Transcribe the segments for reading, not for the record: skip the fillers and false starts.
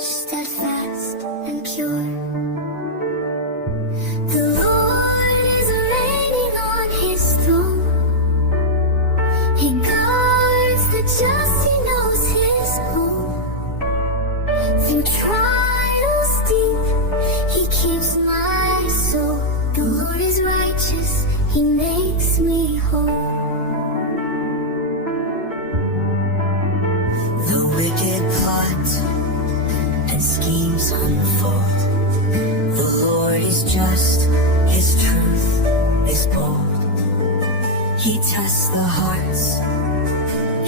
steadfast and pure. The Lord is reigning on his throne. He guards the just, he knows his home. Through trials deep, he keeps my soul. The Lord is righteous, he makes me whole. The wicked plot and schemes unfold. The Lord is just, his truth is bold. He tests the hearts,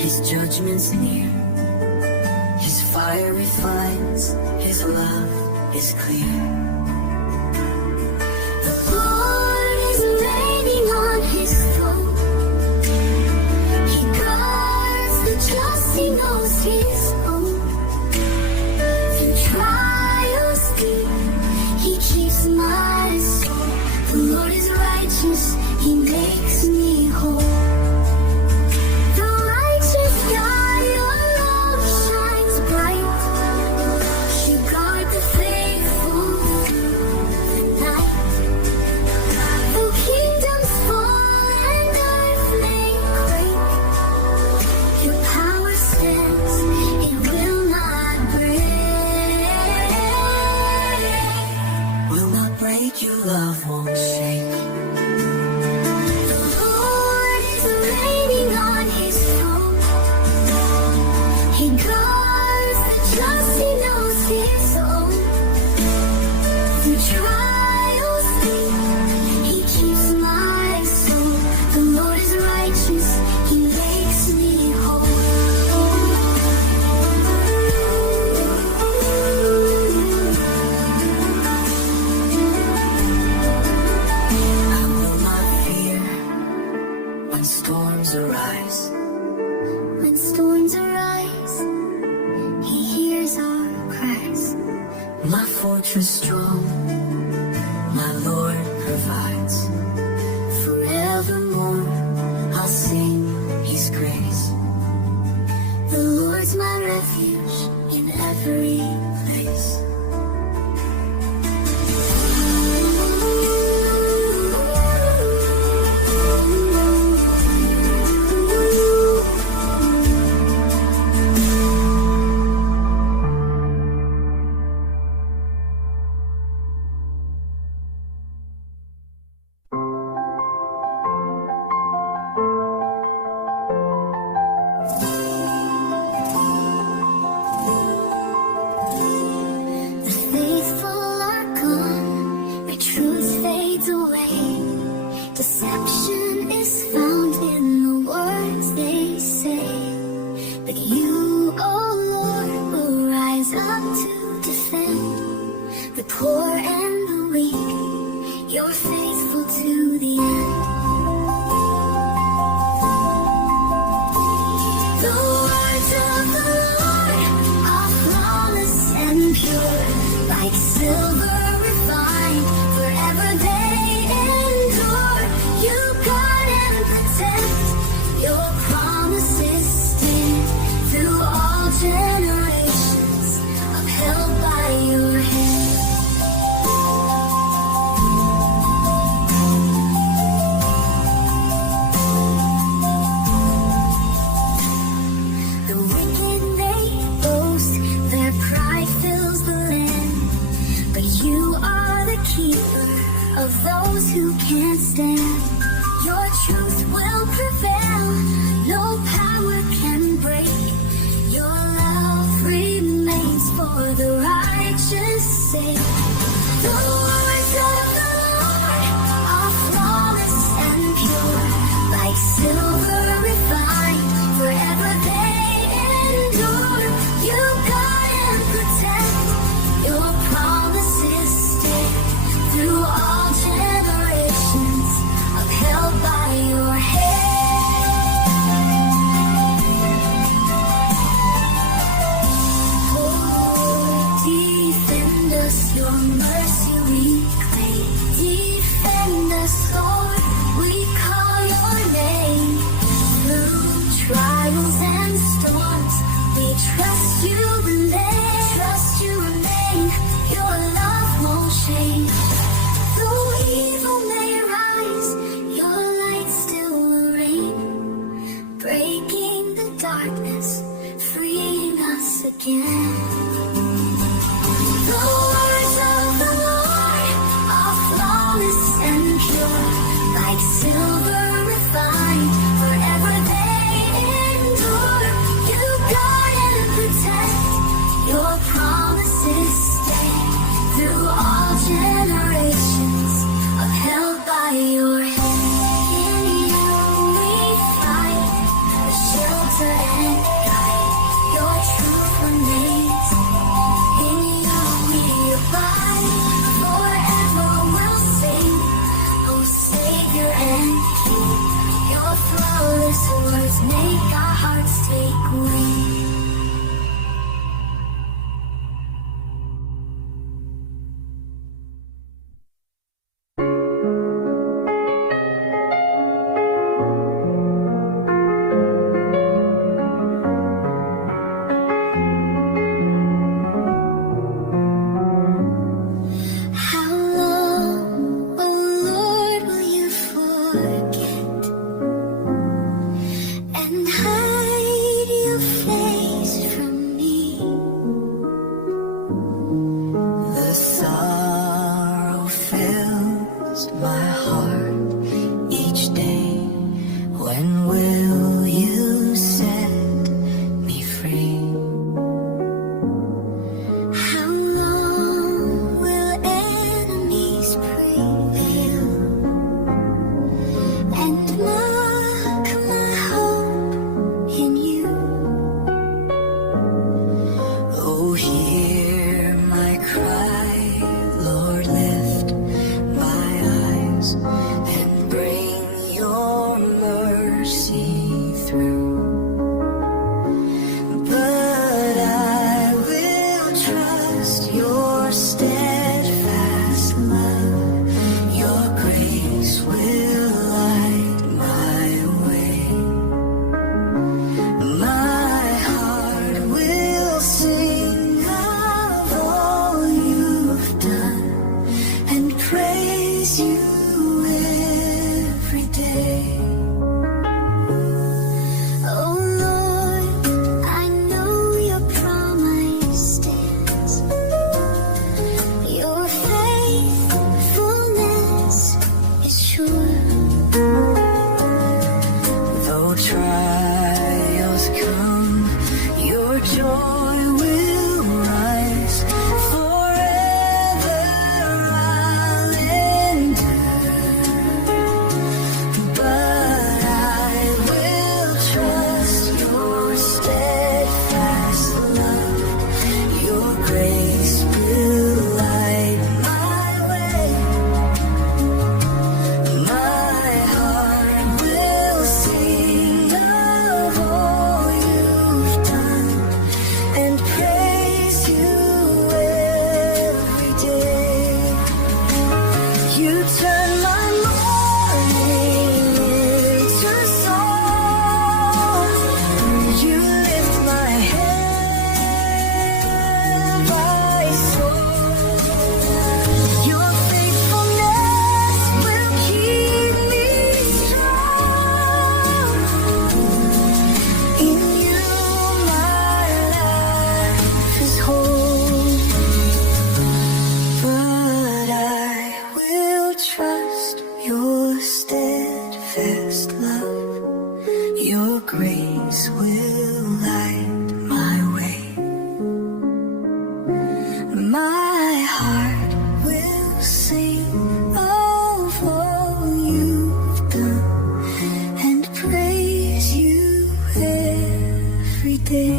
his judgment's near. His fire refines, his love is clear. The Lord is reigning on his throne. He guards the just, he knows his own. Through trials deep, he keeps my soul. The Lord is righteous, he makes me whole. The righteous God, your love shines bright. You guard the faithful through the night. Though kingdoms fall and earth may quake, your power stands, it will not break. Will not break, your love won't shake. The Lord is reigning on his throne. He guards the just, he knows his own. Through trials deep, he keeps my soul. The Lord is righteous, he makes me whole. I will not fear when storms arise. When storms arise, he hears our cries. My fortress strong, my Lord provides. Forevermore, I'll sing his grace. The Lord's my refuge in every place. The faithful are gone, the truth fades away. Deception is found in the words they say. But you, oh Lord, will rise up to defend the poor and the weak. You're faithful to the end. The words of the Lord are flawless and pure, like silver refined, forever they endure. You guard and protect, your promises stand through all generations, upheld by your hand. The wicked may boast, their pride fills the land, but you are the keeper of those who can't stand. Your truth will prevail, no power can break. Your love remains for the righteous sake. The words of the Lord are flawless and pure, like silver refined, forever they endure. You guard and protect, your promises stand through all generations, upheld by your hand. Oh, defend us, your mercy trust your steadfast love. Your grace will light my way. My heart will sing of all you've done and praise you every day. Oh Lord, I know your promise stands. Your faithfulness is sure. Though trials come, your joy will rise. Forever I'll endure. But I will trust your steadfast love. Your grace will light my way. My heart will sing of all you've done and praise you every day. You turn my mourning into song. You lift my head by soul. Your faithfulness will keep me strong. In you my life is whole. But I will trust your steadfast love. Your grace will light my way. My heart will sing of all you've done and praise you every day.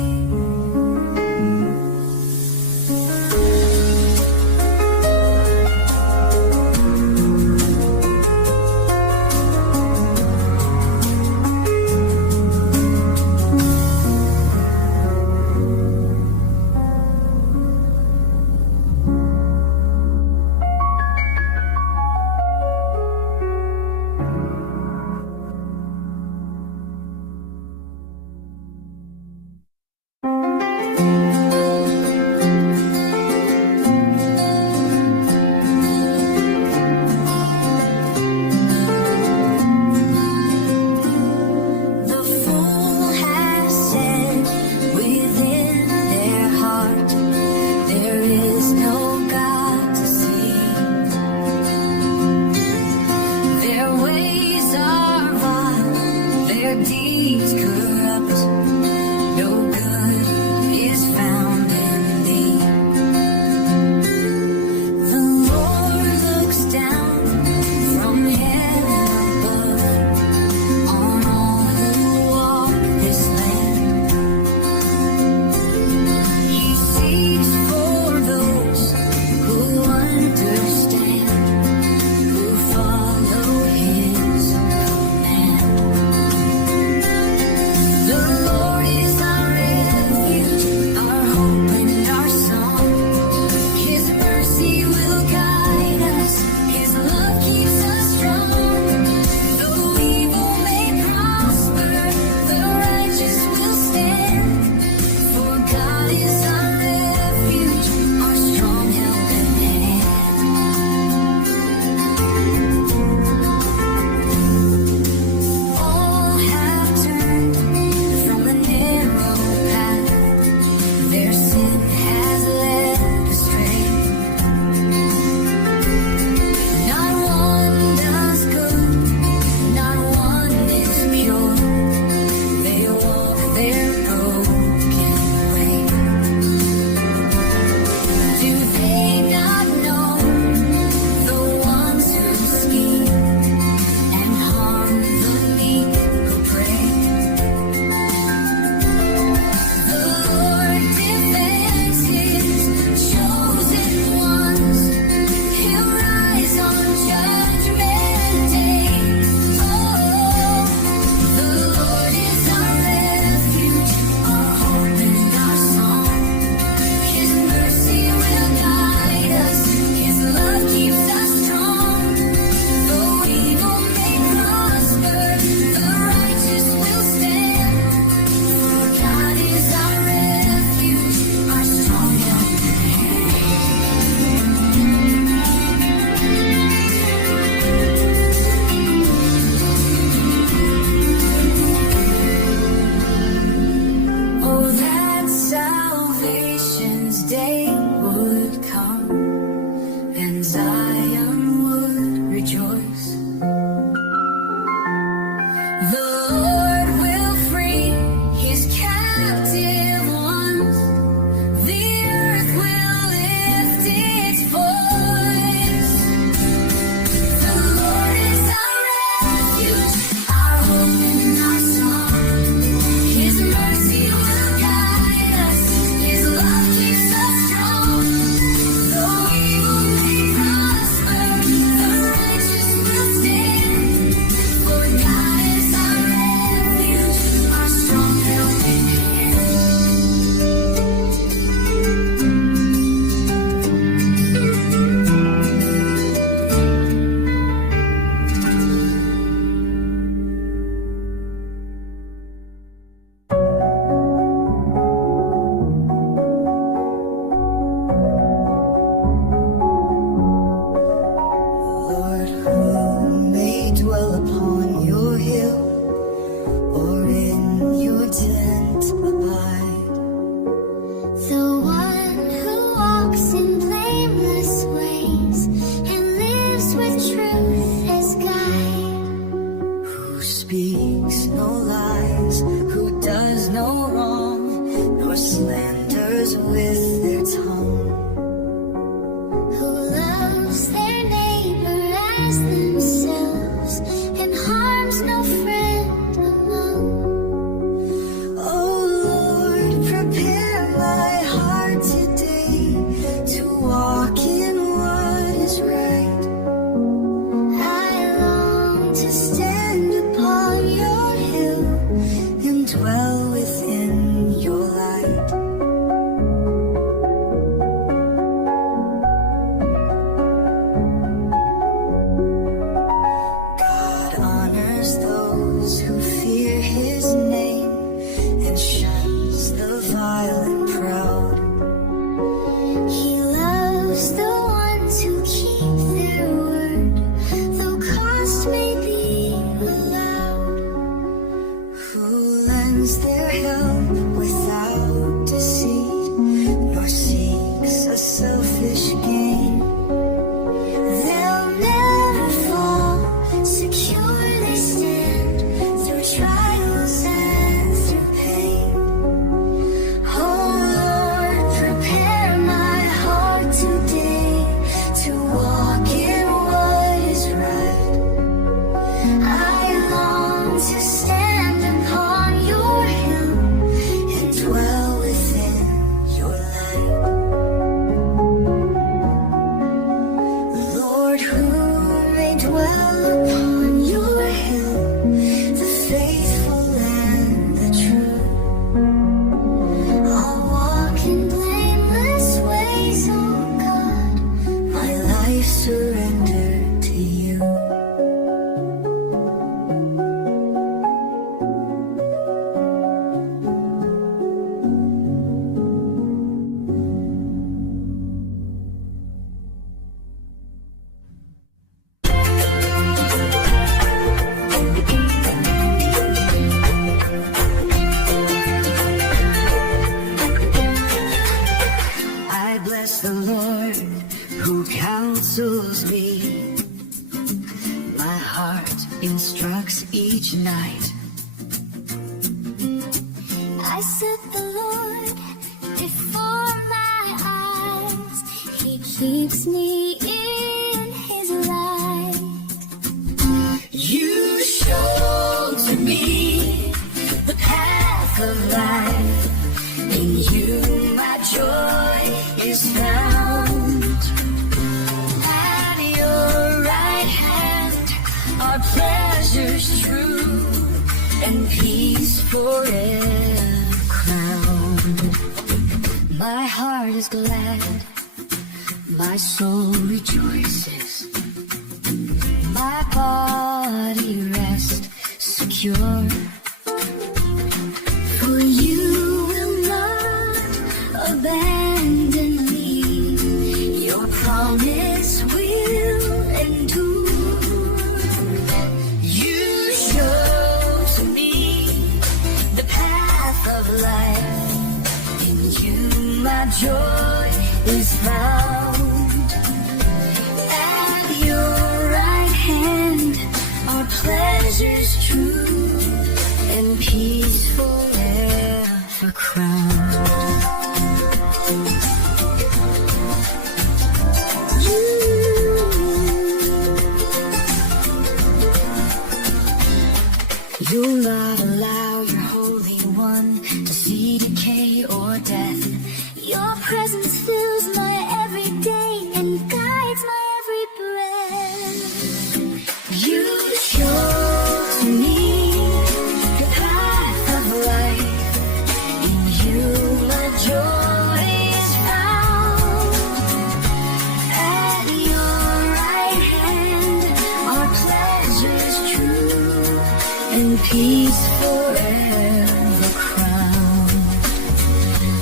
Lord who counsels me. My heart instructs each night. I set the Lord before my eyes. He keeps me in His light. You show to me the path of life. In you my joy is found. At your right hand are pleasures true and peace forever crowned. My heart is glad, my soul rejoices, my body rests secure. For you will not abandon me, your promise will endure. You show to me the path of life. In you my joy is found. At your right hand are pleasures true and peace forever crowned. You'll not allow your Holy One to see decay or death. Your presence fills my every day and guides my every breath. You show to me the path of life. In you my joy is found. At your right hand are pleasures true and peace forever crowned.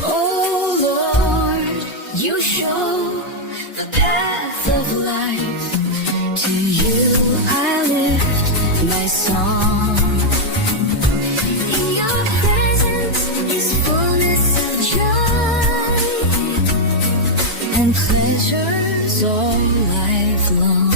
Oh Lord, you show the path of life. To you I lift my song. In your presence is fullness of joy And pleasures all life long.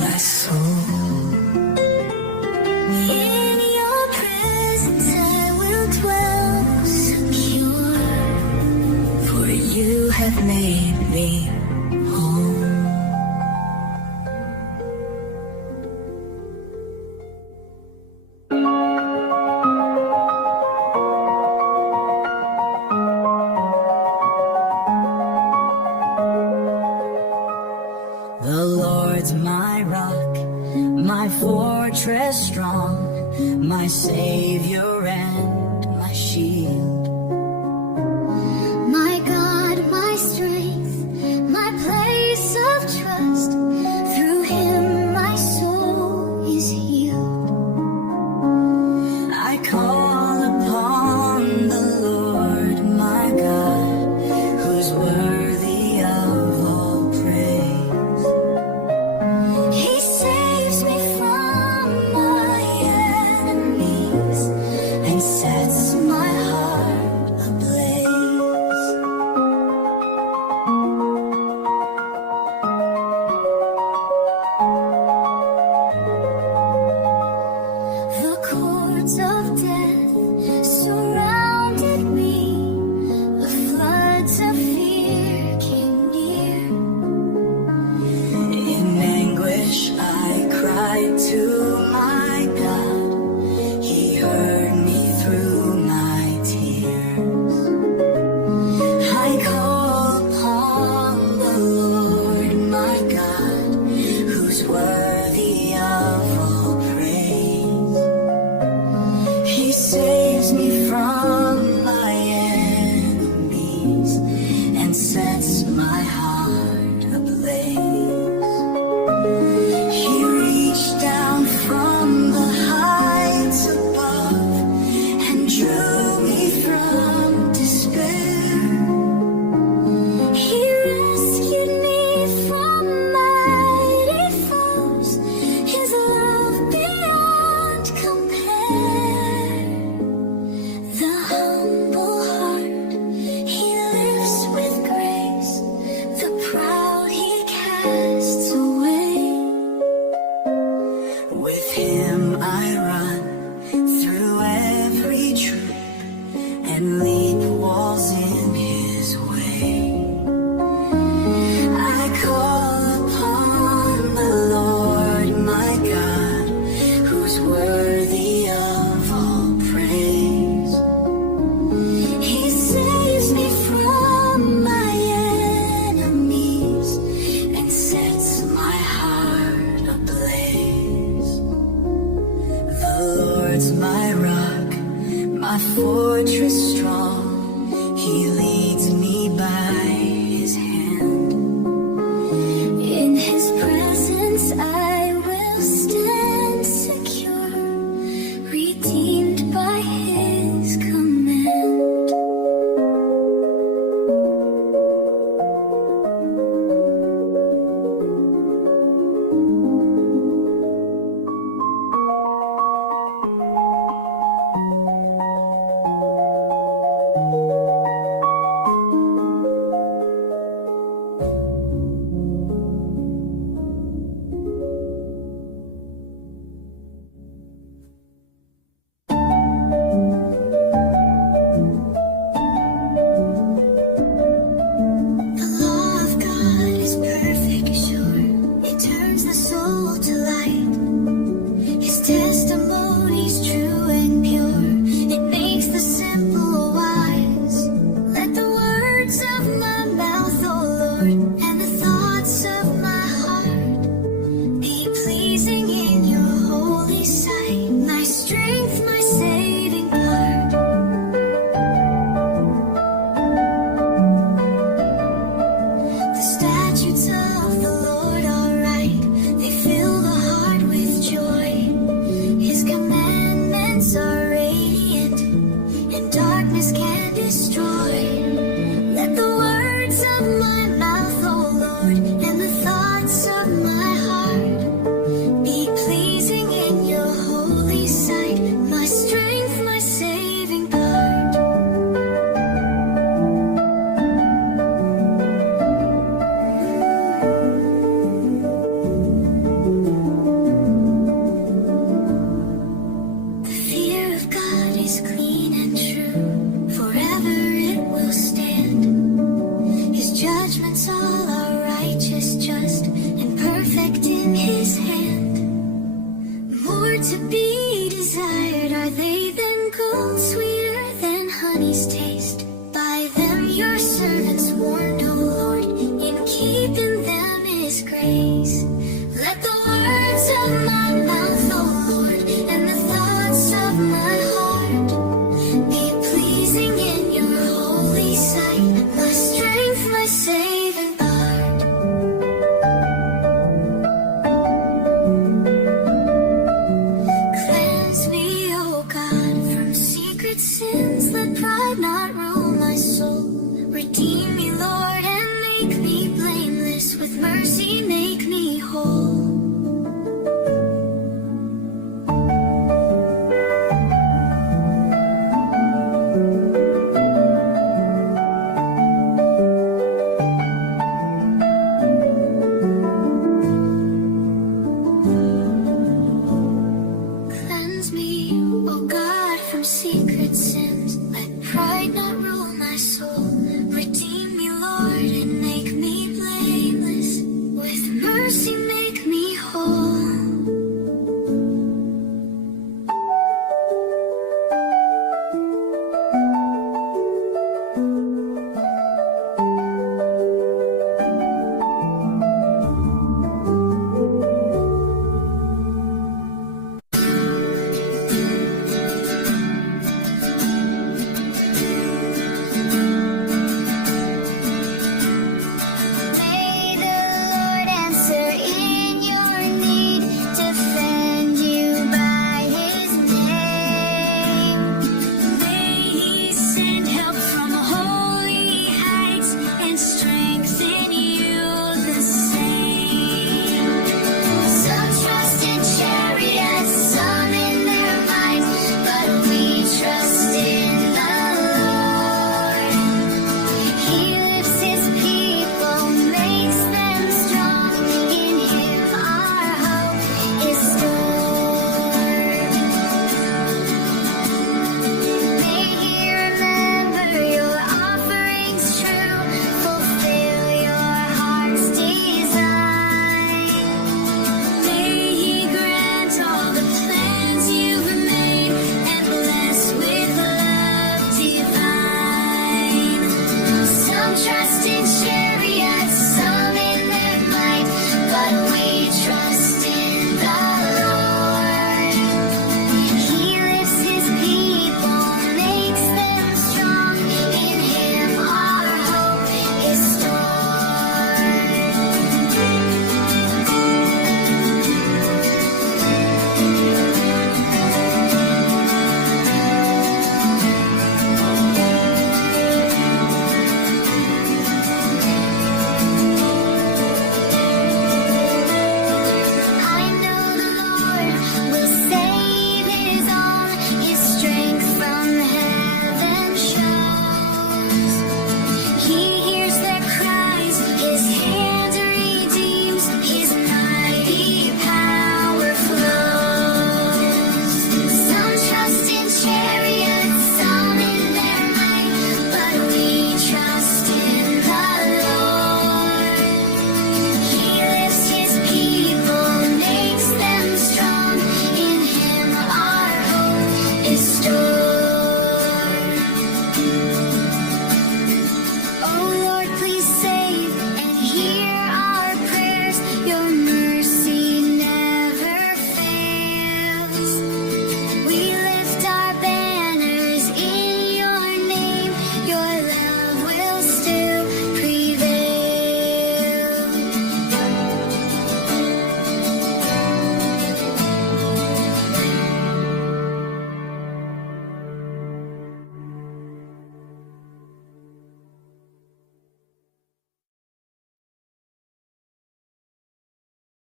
my soul. In your presence I will dwell secure, For you have made me whole. The Lord's my rock, my fortress strong, my Savior and my shield. my God, my strength, my place of trust. Through him my soul is healed. I call upon the Lord my God, who's worthy of all praise. He saves me from my enemies And sets my heart ablaze. The cords of death surrounded me. The floods of fear came near. In anguish I cried to my God. He heard me through my tears. I call upon the Lord my God, who's worthy of all praise. He saves me from my enemies and sets my heart ablaze. He reached down from the heights above and drew me from despair. He rescued me from mighty foes. His love beyond compare. The humble heart he lifts with grace. The proud he casts away. With him I run through every troop and leap walls in his way. I call upon the Lord my God, who's worthy of all praise. He saves me from my enemies And sets my heart ablaze. The Lord's my rock, my fortress strong. He leads me by his hand. In his presence I will stand secure, redeemed by his command. to be desired are they, then gold sweeter than honey's taste. By them your servants warned, O Lord, in keeping them is grace. Let the words of my mouth